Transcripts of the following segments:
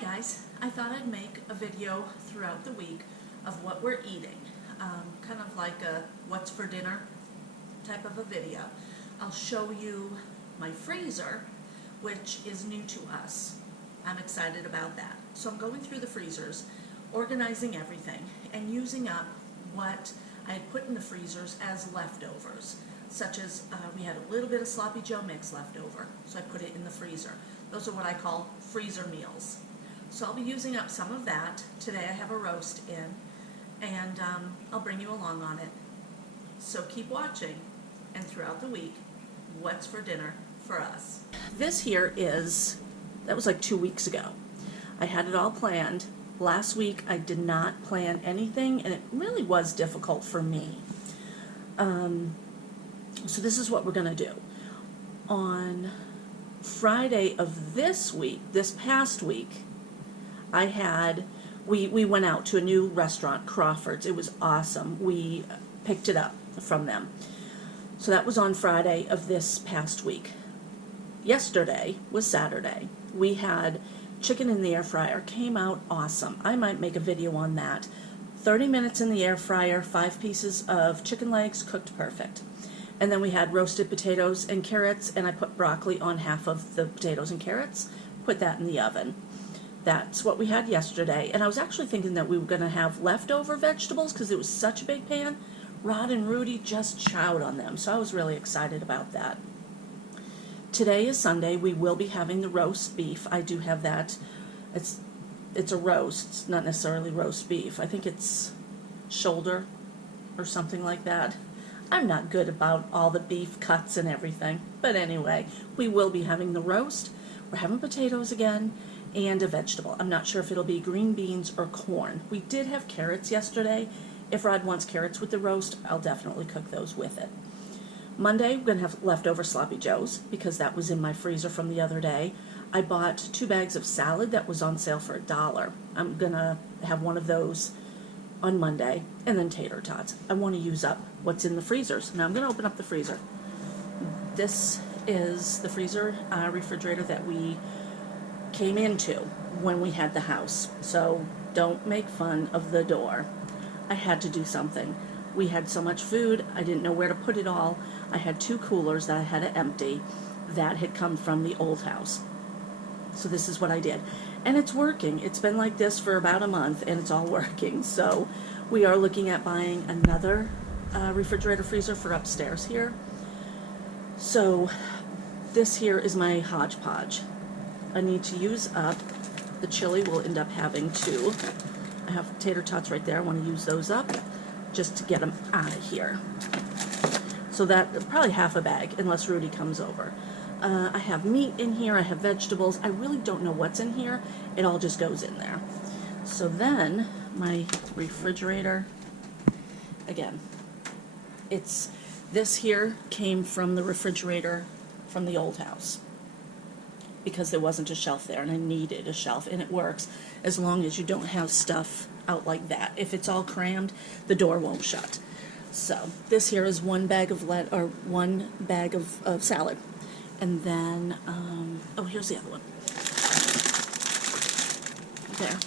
guys, I thought I'd make a video throughout the week of what we're eating, kind of like a what's for dinner type of a video. I'll show you my freezer, which is new to us. I'm excited about that. So I'm going through the freezers, organizing everything, and using up what I had put in the freezers as leftovers, such as we had a little bit of sloppy Joe mix left over, so I put it in the freezer. Those are what I call freezer meals. So I'll be using up some of that. Today I have a roast in, and I'll bring you along on it. So keep watching, and throughout the week, what's for dinner for us. This here that was like 2 weeks ago. I had it all planned. Last week I did not plan anything, and it really was difficult for me. So this is what we're going to do. On Friday of this week, this past week, we went out to a new restaurant, Crawford's. It was awesome. We picked it up from them. So that was on Friday of this past week. Yesterday was Saturday. We had chicken in the air fryer. Came out awesome. I might make a video on that. 30 minutes in the air fryer, 5 pieces of chicken legs, cooked perfect. And then we had roasted potatoes and carrots, and I put broccoli on half of the potatoes and carrots, put that in the oven. That's what we had yesterday. And I was actually thinking that we were going to have leftover vegetables because it was such a big pan. Rod and Rudy just chowed on them, so I was really excited about that. Today is Sunday. We will be having the roast beef. I do have that. It's a roast. It's not necessarily roast beef. I think it's shoulder or something like that. I'm not good about all the beef cuts and everything. But anyway, we will be having the roast. We're having potatoes again and a vegetable. I'm not sure if it'll be green beans or corn. We did have carrots yesterday. If Rod wants carrots with the roast, I'll definitely cook those with it. Monday, we're going to have leftover sloppy joes because that was in my freezer from the other day. I bought 2 bags of salad that was on sale for $1. I'm going to have one of those on Monday, and then tater tots. I want to use up what's in the freezers. Now I'm going to open up the freezer. This is the freezer refrigerator that we came into when we had the house. So don't make fun of the door. I had to do something. We had so much food, I didn't know where to put it all. I had 2 coolers that I had to empty that had come from the old house. So this is what I did. And it's working. It's been like this for about a month, and it's all working. So we are looking at buying another refrigerator freezer for upstairs here. So this here is my hodgepodge. I need to use up the chili. We'll end up having 2. I have tater tots right there. I want to use those up just to get them out of here. So that probably half a bag unless Rudy comes over. I have meat in here. I have vegetables. I really don't know what's in here. It all just goes in there. So then my refrigerator, again, this here came from the refrigerator from the old house because there wasn't a shelf there, and I needed a shelf, and it works as long as you don't have stuff out like that. If it's all crammed, the door won't shut. So this here is 1 bag of salad, and then oh, here's the other one. There,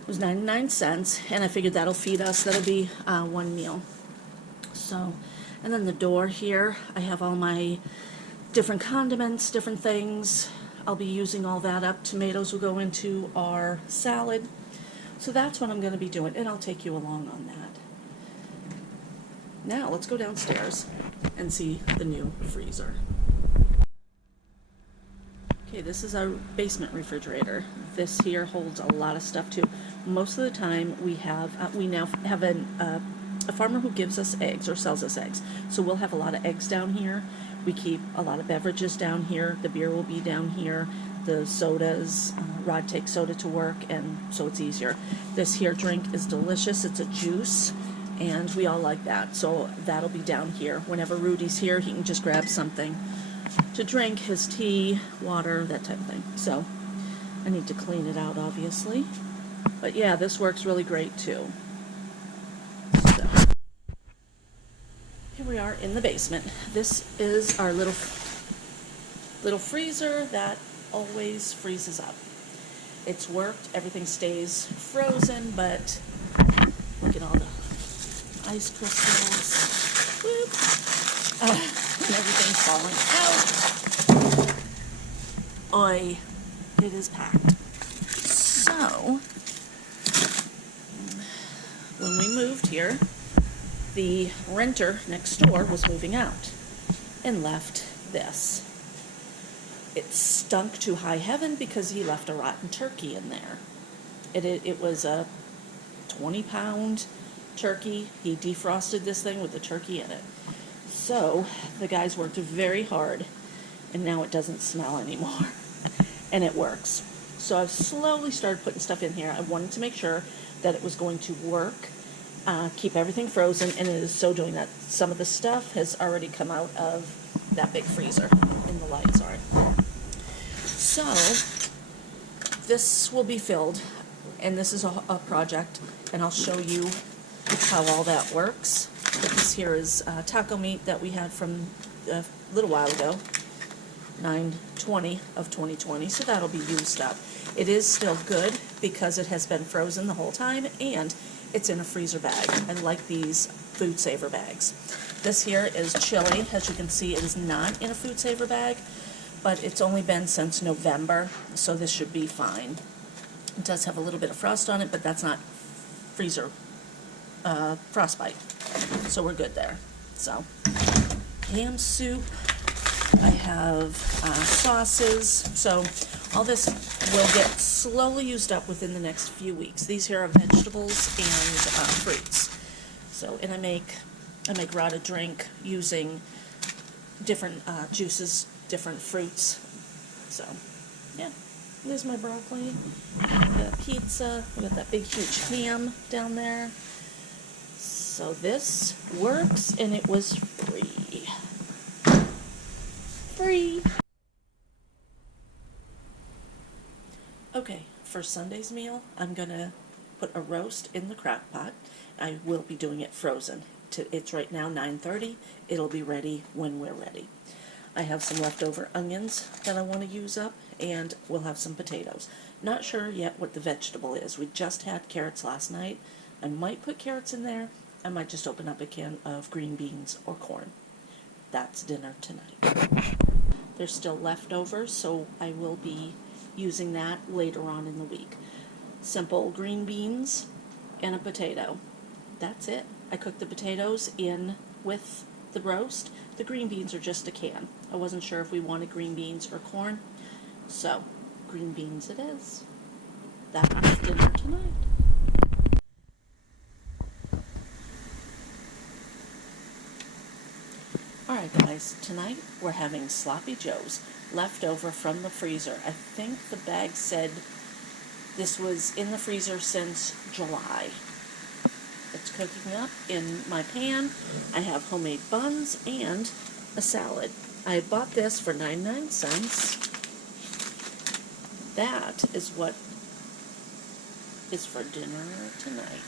it was 99 cents, and I figured that'll feed us. That'll be 1 meal. So, and then the door here, I have all my different condiments, different things. I'll be using all that up. Tomatoes will go into our salad. So that's what I'm going to be doing, and I'll take you along on that. Now let's go downstairs and see the new freezer. Okay, this is our basement refrigerator. This here holds a lot of stuff too. Most of the time we now have a farmer who gives us eggs or sells us eggs. So we'll have a lot of eggs down here. We keep a lot of beverages down here. The beer will be down here. The sodas, Rod takes soda to work, and so it's easier. This here drink is delicious. It's a juice, and we all like that. So that'll be down here. Whenever Rudy's here, he can just grab something to drink, his tea, water, that type of thing. So I need to clean it out, obviously. But yeah, this works really great too. So here we are in the basement. This is our little freezer that always freezes up. it's worked. Everything stays frozen, but look at all the ice crystals. Whoop. And everything's falling out. Oi, it is packed. So, when we moved here, the renter next door was moving out and left this. It stunk to high heaven because he left a rotten turkey in there. It was a 20-pound turkey. He defrosted this thing with the turkey in it. So the guys worked very hard, and now it doesn't smell anymore, and it works. So I've slowly started putting stuff in here. I wanted to make sure that it was going to work, keep everything frozen, and it is so doing that. Some of the stuff has already come out of that big freezer in the light, sorry. So this will be filled, and this is a project, and I'll show you how all that works. This here is taco meat that we had from a little while ago, 9/20 of 2020, so that'll be used up. It is still good because it has been frozen the whole time, and it's in a freezer bag. I like these food saver bags. This here is chili. As you can see, it is not in a food saver bag, but it's only been since November, so this should be fine. It does have a little bit of frost on it, but that's not freezer frostbite, so we're good there. So, ham soup. I have sauces. So all this will get slowly used up within the next few weeks. These here are vegetables and fruits. So, and I make rotted drink using different juices, different fruits. So, yeah. There's my broccoli. We got pizza. We got that big huge ham down there. So this works, and it was free. Free. Okay, for Sunday's meal, I'm gonna put a roast in the crock pot. I will be doing it frozen. It's right now 9:30. It'll be ready when we're ready. I have some leftover onions that I want to use up, and we'll have some potatoes. Not sure yet what the vegetable is. We just had carrots last night. I might put carrots in there. I might just open up a can of green beans or corn. That's dinner tonight. There's still leftovers, so I will be using that later on in the week. Simple green beans and a potato. That's it. I cooked the potatoes in with the roast. The green beans are just a can. I wasn't sure if we wanted green beans or corn, so green beans it is. That's dinner tonight. Alright guys, tonight we're having Sloppy Joes, left over from the freezer. I think the bag said this was in the freezer since July. It's cooking up in my pan. I have homemade buns and a salad. I bought this for 99 cents. That is what is for dinner tonight.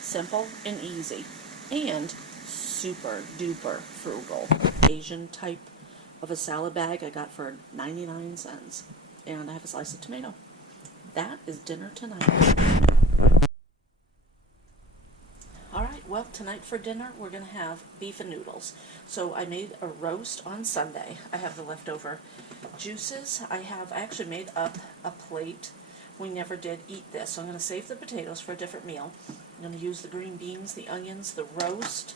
Simple and easy. And super duper frugal. Asian type of a salad bag I got for 99 cents. And I have a slice of tomato. That is dinner tonight. Alright, well, tonight for dinner we're going to have beef and noodles. So I made a roast on Sunday. I have the leftover juices. I actually made up a plate. We never did eat this, so I'm going to save the potatoes for a different meal. I'm going to use the green beans, the onions, the roast.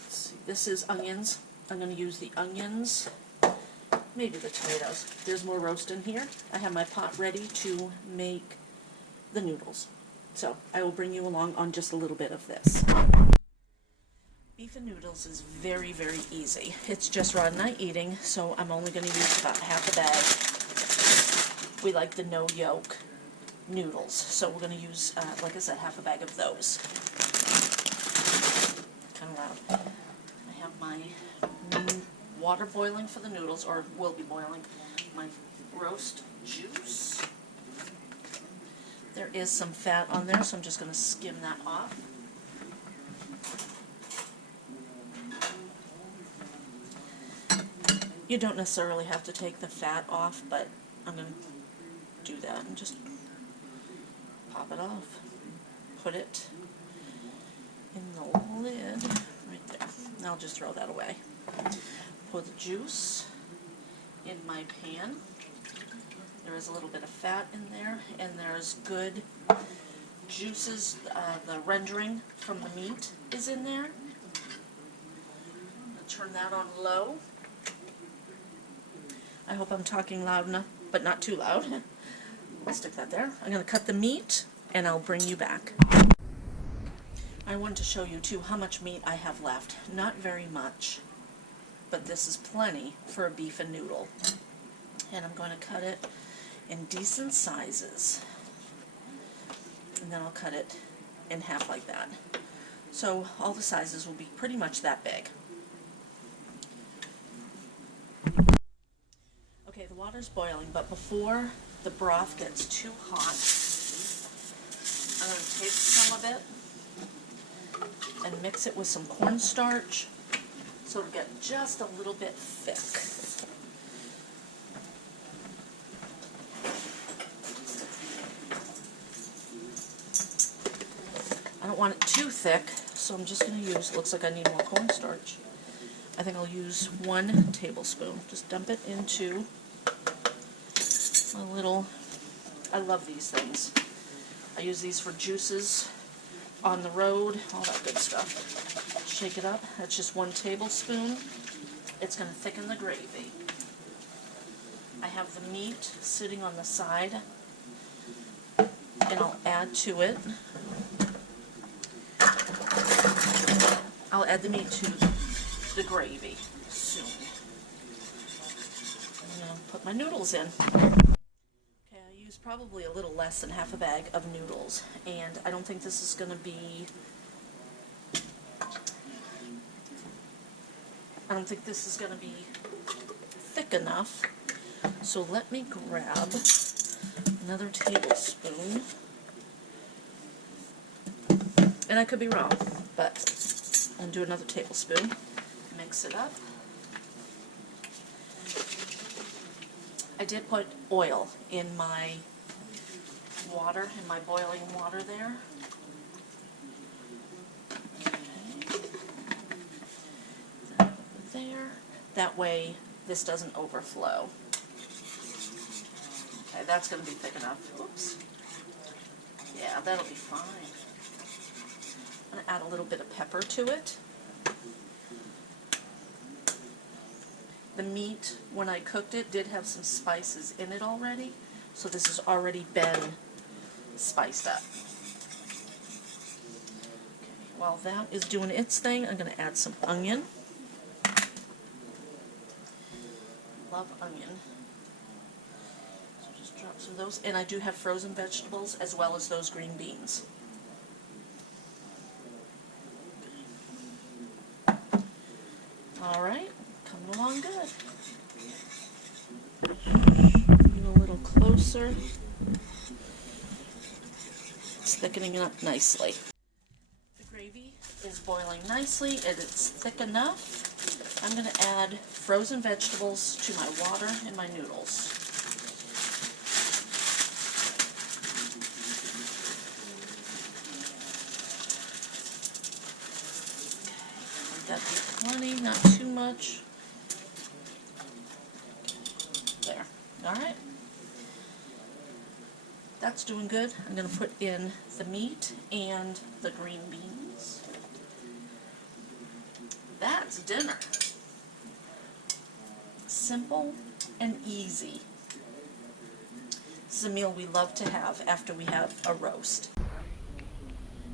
Let's see, this is onions. I'm going to use the onions, maybe the tomatoes. There's more roast in here. I have my pot ready to make the noodles. So I will bring you along on just a little bit of this. Beef and noodles is very, very easy. It's just Rod and I eating, so I'm only going to use about half a bag. We like the no yolk noodles, so we're going to use, like I said, half a bag of those. Kind of loud. I have my water boiling for the noodles, or will be boiling. My roast juice. There is some fat on there, so I'm just going to skim that off. You don't necessarily have to take the fat off, but I'm going to do that and just pop it off. Put it in the lid right there. And I'll just throw that away. Pour the juice in my pan. There is a little bit of fat in there, and there's good juices. The rendering from the meat is in there. I'll turn that on low. I hope I'm talking loud enough, but not too loud. I'll stick that there. I'm going to cut the meat, and I'll bring you back. I wanted to show you, too, how much meat I have left. Not very much, but this is plenty for a beef and noodle. And I'm going to cut it in decent sizes. And then I'll cut it in half like that. So all the sizes will be pretty much that big. Okay, the water's boiling, but before the broth gets too hot, I'm going to take some of it and mix it with some cornstarch so it'll get just a little bit thick. I don't want it too thick, so I'm just going to use, looks like I need more cornstarch. I think I'll use 1 tablespoon. Just dump it into my little, I love these things. I use these for juices on the road, all that good stuff. Shake it up. That's just 1 tablespoon. It's going to thicken the gravy. I have the meat sitting on the side, and I'll add to it. I'll add the meat to the gravy soon. I'm going to put my noodles in. Okay, I use probably a little less than half a bag of noodles, and I don't think this is going to be, thick enough. So let me grab another tablespoon. And I could be wrong, but I'll do another tablespoon. Mix it up. I did put oil in my water, in my boiling water there. Okay. There. That way this doesn't overflow. Okay, that's going to be thick enough. Oops. Yeah, that'll be fine. I'm going to add a little bit of pepper to it. The meat, when I cooked it, did have some spices in it already, so this has already been spiced up. Okay, while that is doing its thing, I'm going to add some onion. Love onion. So just drop some of those, and I do have frozen vegetables as well as those green beans. All right, coming along good. Get a little closer. It's thickening up nicely. The gravy is boiling nicely and it's thick enough. I'm going to add frozen vegetables to my water and my noodles. That'd be plenty, not too much. There. Alright. That's doing good. I'm going to put in the meat and the green beans. That's dinner. Simple and easy. This is a meal we love to have after we have a roast.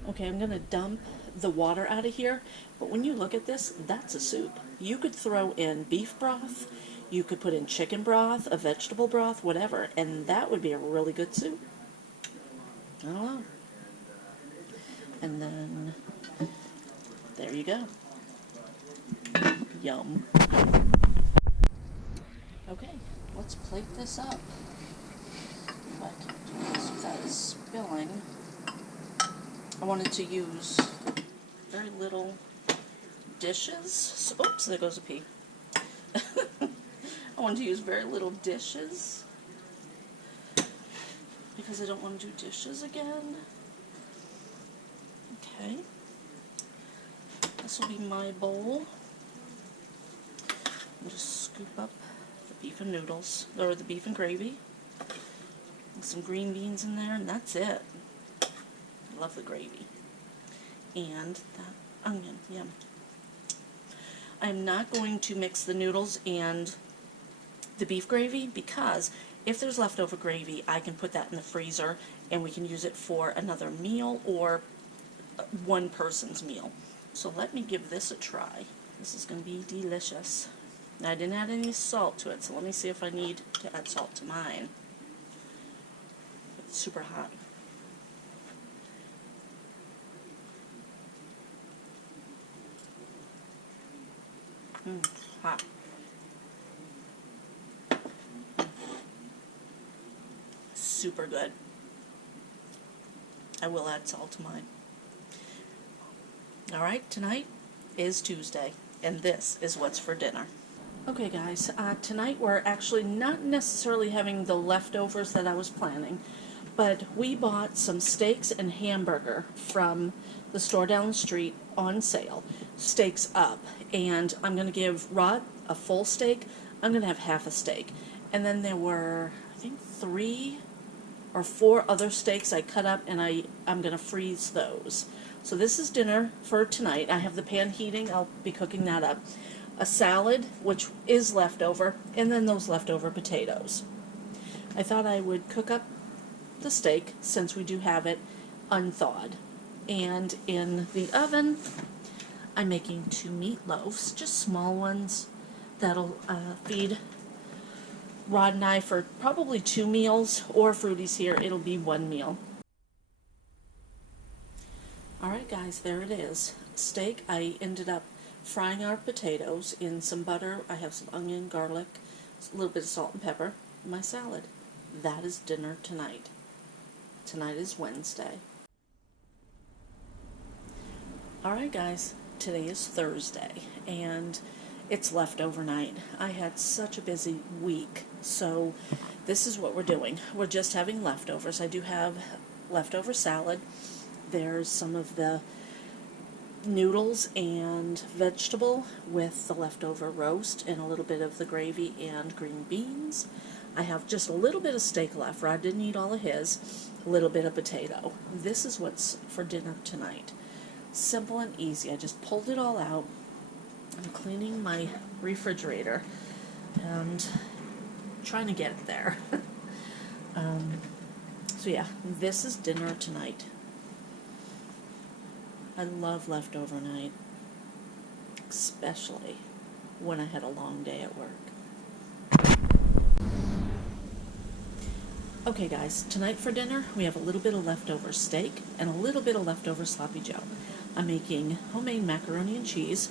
Okay, I'm going to dump the water out of here, but when you look at this, that's a soup. You could throw in beef broth, you could put in chicken broth, a vegetable broth, whatever, and that would be a really good soup. I don't know. And then, there you go. Yum. Okay, let's plate this up. If I can do this without spilling. I wanted to use very little dishes. So, oops, there goes a pea. I wanted to use very little dishes. because I don't want to do dishes again. Okay. This will be my bowl. I'll just scoop up the beef and noodles, or the beef and gravy. And some green beans in there, and that's it. I love the gravy. And that onion, yum. I'm not going to mix the noodles and the beef gravy because if there's leftover gravy, I can put that in the freezer and we can use it for another meal or one person's meal. So let me give this a try. This is going to be delicious. Now, I didn't add any salt to it, so let me see if I need to add salt to mine. It's super hot. Hot. Super good. I will add salt to mine. Alright, tonight is Tuesday, and this is what's for dinner. Okay guys, tonight we're actually not necessarily having the leftovers that I was planning, but we bought some steaks and hamburger from the store down the street on sale, Steaks Up, and I'm going to give Rod a full steak. I'm going to have half a steak, and then there were, I think, 3 or 4 other steaks I cut up, and I'm going to freeze those. So this is dinner for tonight. I have the pan heating. I'll be cooking that up. A salad, which is leftover, and then those leftover potatoes. I thought I would cook up the steak, since we do have it unthawed. And in the oven, I'm making 2 meatloaves, just small ones, that'll feed Rod and I for probably 2 meals, or if Rudy's here, it'll be 1 meal. Alright guys, there it is. Steak. I ended up frying our potatoes in some butter. I have some onion, garlic, a little bit of salt and pepper. My salad. That is dinner tonight. Tonight is Wednesday. Alright guys, today is Thursday, and it's leftover night. I had such a busy week, so this is what we're doing. We're just having leftovers. I do have leftover salad. There's some of the noodles and vegetable with the leftover roast and a little bit of the gravy and green beans. I have just a little bit of steak left. Rod didn't eat all of his. A little bit of potato. This is what's for dinner tonight. Simple and easy. I just pulled it all out. I'm cleaning my refrigerator and trying to get it there. So yeah, this is dinner tonight. I love leftover night, especially when I had a long day at work. Okay guys, tonight for dinner we have a little bit of leftover steak and a little bit of leftover sloppy joe. I'm making homemade macaroni and cheese.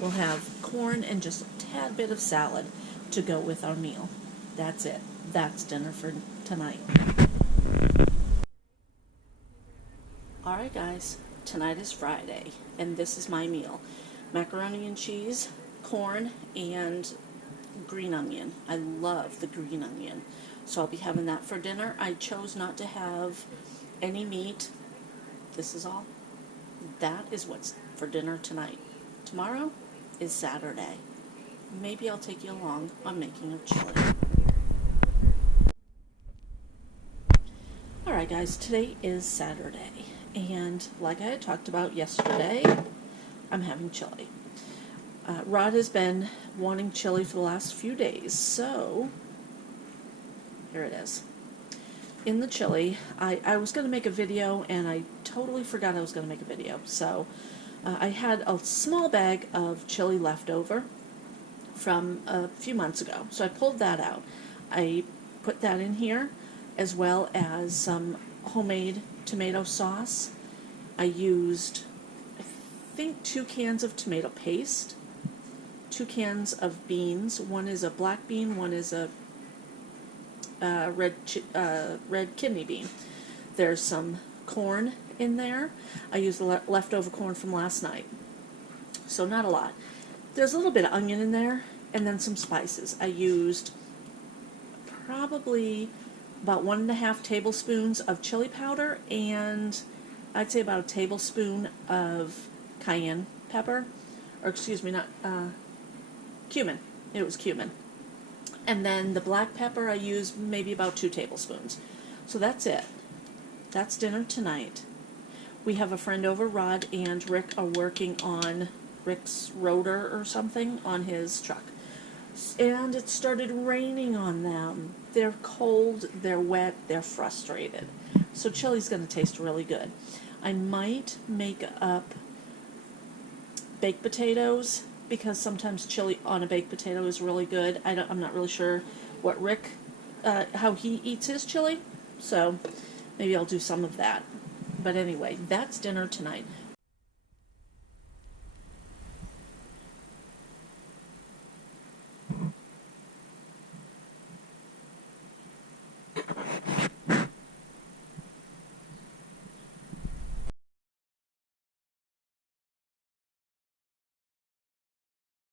We'll have corn and just a tad bit of salad to go with our meal. That's it. That's dinner for tonight. Alright guys, tonight is Friday, and this is my meal. Macaroni and cheese, corn, and green onion. I love the green onion, so I'll be having that for dinner. I chose not to have any meat. This is all. That is what's for dinner tonight. Tomorrow is Saturday. Maybe I'll take you along on making a chili. Alright guys, today is Saturday, and like I had talked about yesterday, I'm having chili. Rod has been wanting chili for the last few days, so here it is. In the chili, I was going to make a video, and I totally forgot I was going to make a video. So I had a small bag of chili left over from a few months ago, so I pulled that out. I put that in here, as well as some homemade tomato sauce. I used, I think, 2 cans of tomato paste, 2 cans of beans. One is a black bean, one is a red kidney bean. There's some corn in there. I used the leftover corn from last night, so not a lot. There's a little bit of onion in there, and then some spices. I used probably about 1.5 tablespoons of chili powder, and I'd say about a tablespoon of cayenne pepper, or excuse me, not cumin. It was cumin. And then the black pepper I used maybe about 2 tablespoons. So that's it. That's dinner tonight. We have a friend over, Rod and Rick are working on Rick's rotor or something on his truck. And it started raining on them. They're cold, they're wet, they're frustrated. So chili's going to taste really good. I might make up baked potatoes, because sometimes chili on a baked potato is really good. I'm not really sure what Rick, how he eats his chili, so maybe I'll do some of that. But anyway, that's dinner tonight.